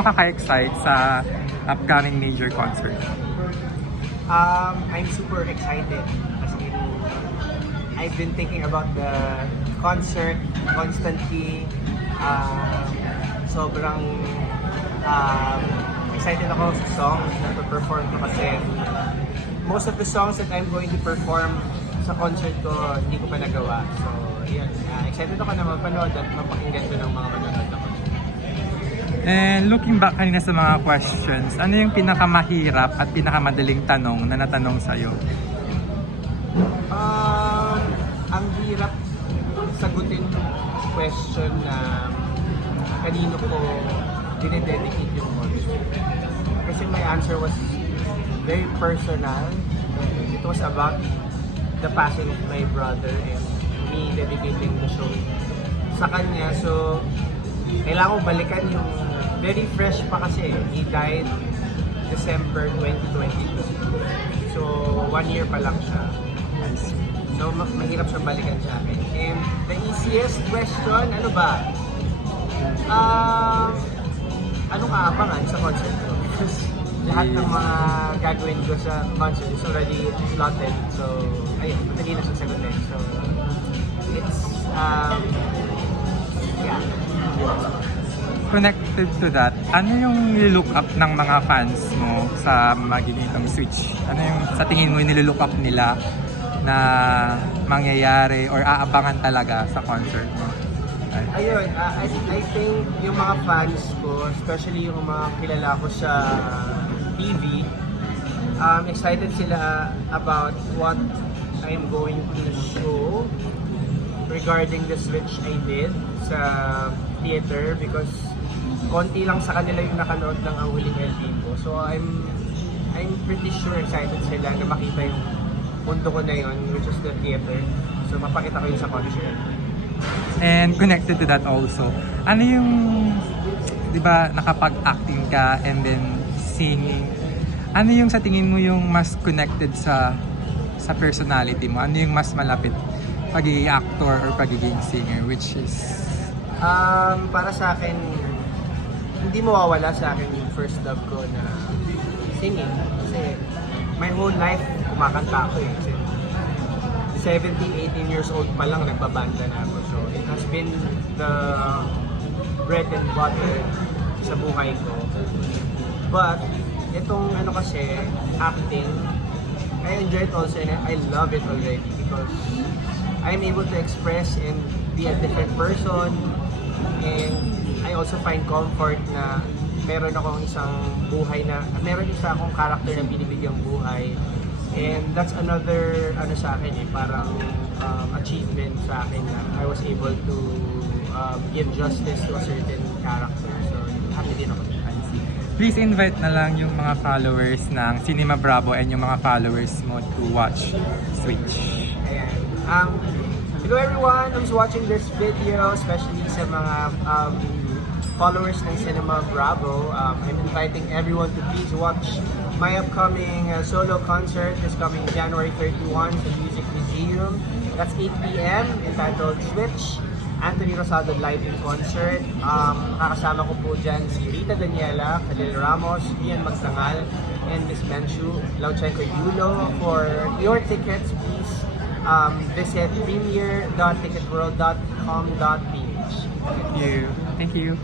Nakaka-excite sa upcoming major concert? I'm super excited as in I've been thinking about the concert constantly. Sobrang excited ako sa songs na to-perform ko kasi most of the songs that I'm going to perform sa concert ko hindi ko pa nagawa. So, yun. Excited ako na mapanood at mapakinggan ko ng mga manonood na concert. And looking back kanina sa mga questions, ano yung pinakamahirap at pinakamadaling tanong na natanong sa'yo? Ang hirap sagutin question na kanino ko dinededicate yung concert. Kasi my answer was very personal. It was about the passing of my brother and me dedicating the show sa kanya. So, kailangan ko balikan yung very fresh pa kasi. He died December 2022. So, 1 year pa lang siya. So, mahirap siyang balikan sa akin. And the easiest question, ano ba? Anong aabangan sa concert ko? Because lahat ng mga gagawin ko sa concert is already plotted. So, ayun, madali na siyang sagutin. So, it's, yeah. Connected to that, ano yung nilook up ng mga fans mo sa magiging Switch? Ano yung sa tingin mo yung nilook up nila na mangyayari or aabangan talaga sa concert mo? Ayun, I think yung mga fans ko, especially yung mga kilala ko sa TV, excited sila about what I am going to show regarding the switch I did sa theater because konti lang sa kanila yung nakanood ng ang huling LP ko. So I'm pretty sure excited sila na makita yung mundo ko na yun, which is the theater. So mapakita ko yun sa concert. And connected to that also, ano yung, di ba, nakapag-acting ka and then singing, ano yung sa tingin mo yung mas connected sa personality mo? Ano yung mas malapit? Pagiging actor or pagiging singer, which is? Para sa akin, hindi mawawala sa akin yung first love ko na singing. Kasi my whole life, kumakanta ako eh. Kasi 17, 18 years old pa lang nagbabanda na ako. So it has been the bread and butter sa buhay ko. But itong ano kasi, acting, I enjoy it also and I love it already because I'm able to express and be a different person. And I also find comfort na meron akong isang buhay na, meron isa akong character na binibigyang buhay. And that's another, ano sa akin eh, parang achievement sa akin na I was able to give justice to a certain character. So, happy din ako. Please invite na lang yung mga followers ng Cinema Bravo and yung mga followers mo to watch Switch. Ayan. Hello everyone who's watching this video, especially sa mga followers ng Cinema Bravo. I'm inviting everyone to please watch my upcoming solo concert this coming January 31 sa Music Museum. That's 8 p.m. entitled Switch, Anthony Rosado Live in Concert. Kakasama ko po dyan si Rita Daniela, Khalil Ramos, Ian Magsangal, and Miss Menshu Lauchenko Yulo. For your tickets, please visit premier.ticketworld.com.ph. Thank you. Thank you.